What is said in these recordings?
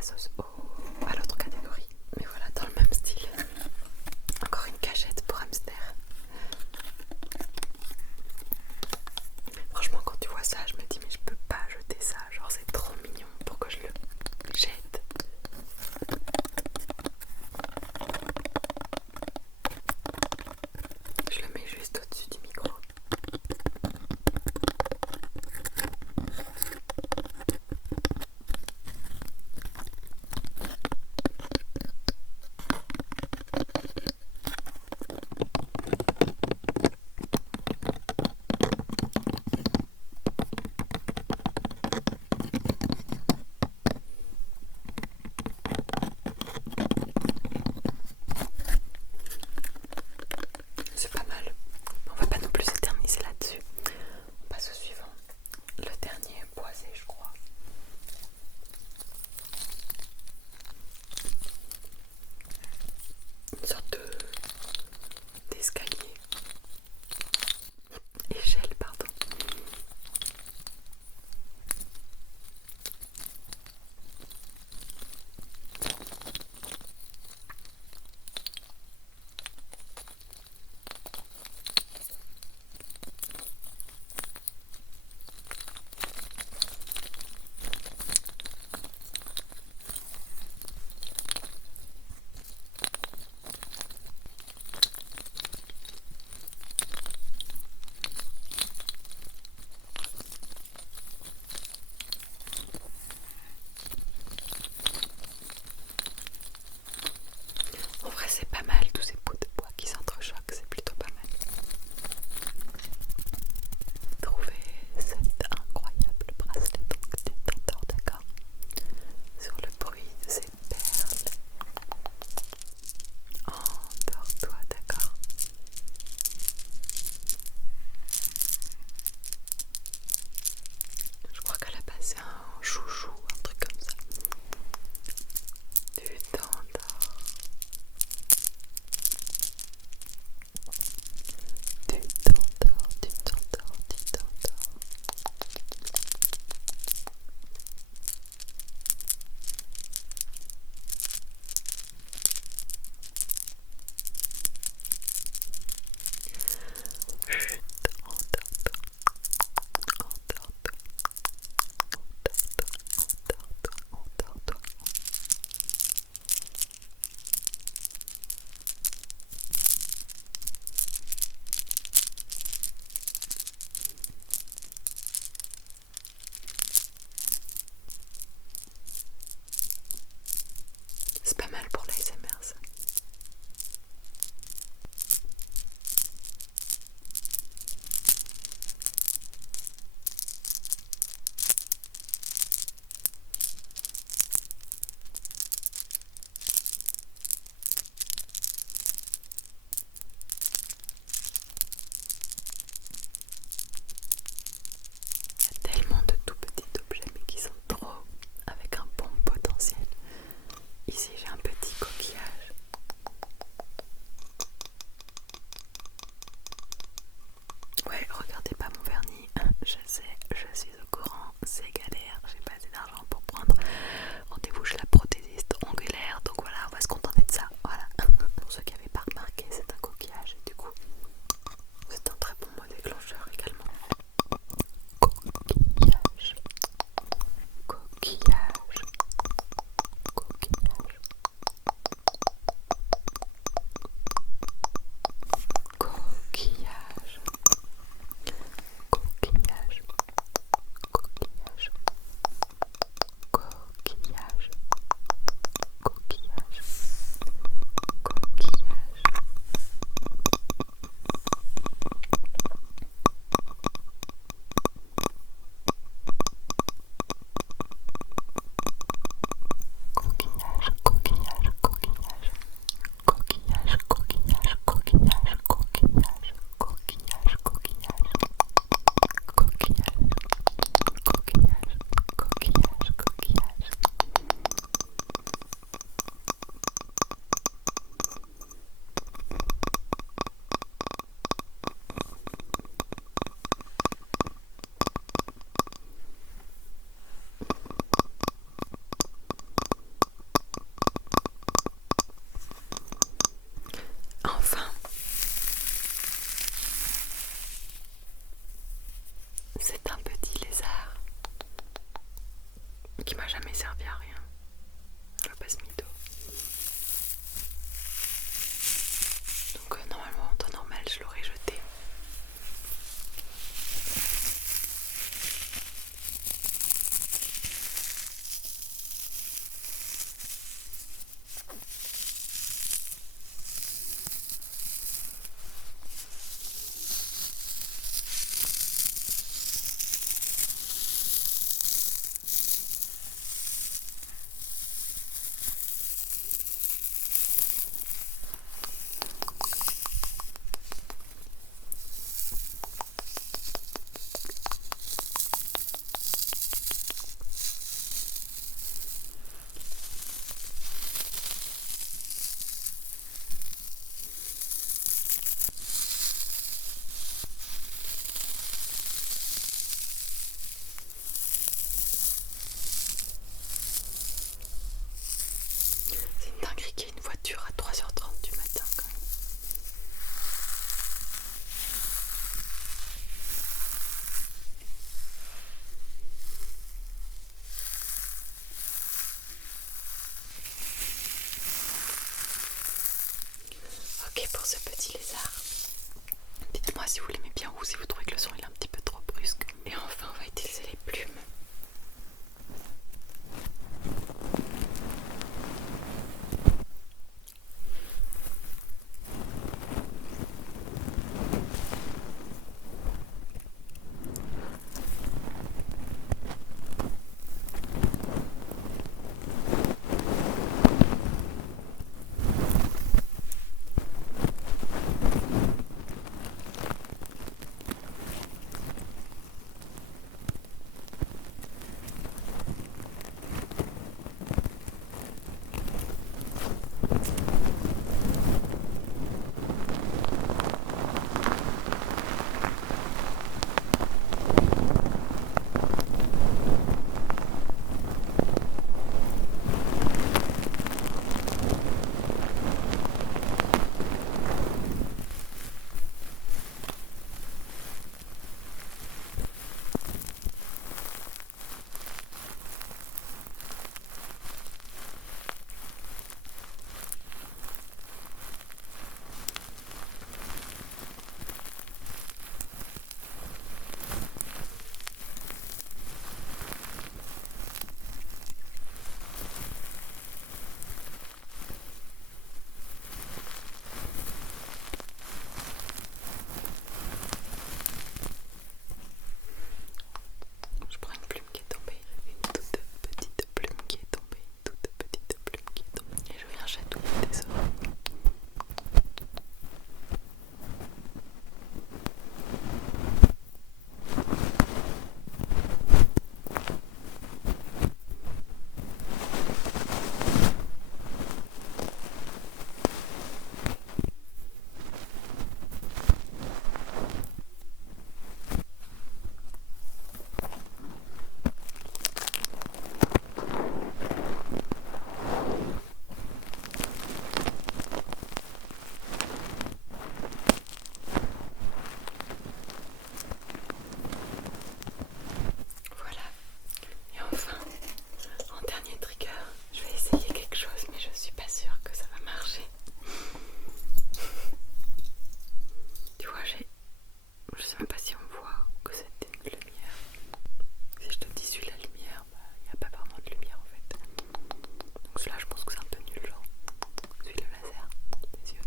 passe à l'autre catégorie. Mais voilà, dans le même style. Encore une cagette pour hamster. Franchement, quand tu vois ça, je me dis mais je peux pas jeter ça. Genre c'est trop mignon pour que je le jette. Je le mets juste au-dessus du micro. qui m'a jamais servi à rien. Le passe-mytho. Donc normalement en temps normal je l'aurais jeté. C'est une dinguerie qu'il y ait une voiture à 3h30 du matin quand même. Ok pour ce petit lézard. Dites-moi si vous l'aimez bien ou si vous trouvez que le son est un petit peu trop brusque. Et enfin on va utiliser les plumes. Je prends une plume qui est tombée, une toute petite plume qui est tombée, une toute petite plume qui est tombée. Et je viens chatouiller tes oreilles. Voilà. Et enfin, en dernier trigger, je vais essayer quelque chose, mais je suis pas sûre que ça va marcher. Tu vois, je sais même pas si on voit ou que c'est une lumière. Si je te dis suis la lumière, il n'y a pas vraiment de lumière en fait. Donc celui-là, je pense que c'est un peu nul, genre. Suis le laser des yeux.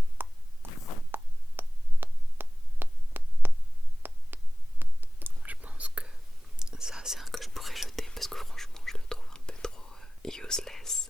Je pense que ça, c'est un que je pourrais jeter parce que franchement, je le trouve un peu trop useless.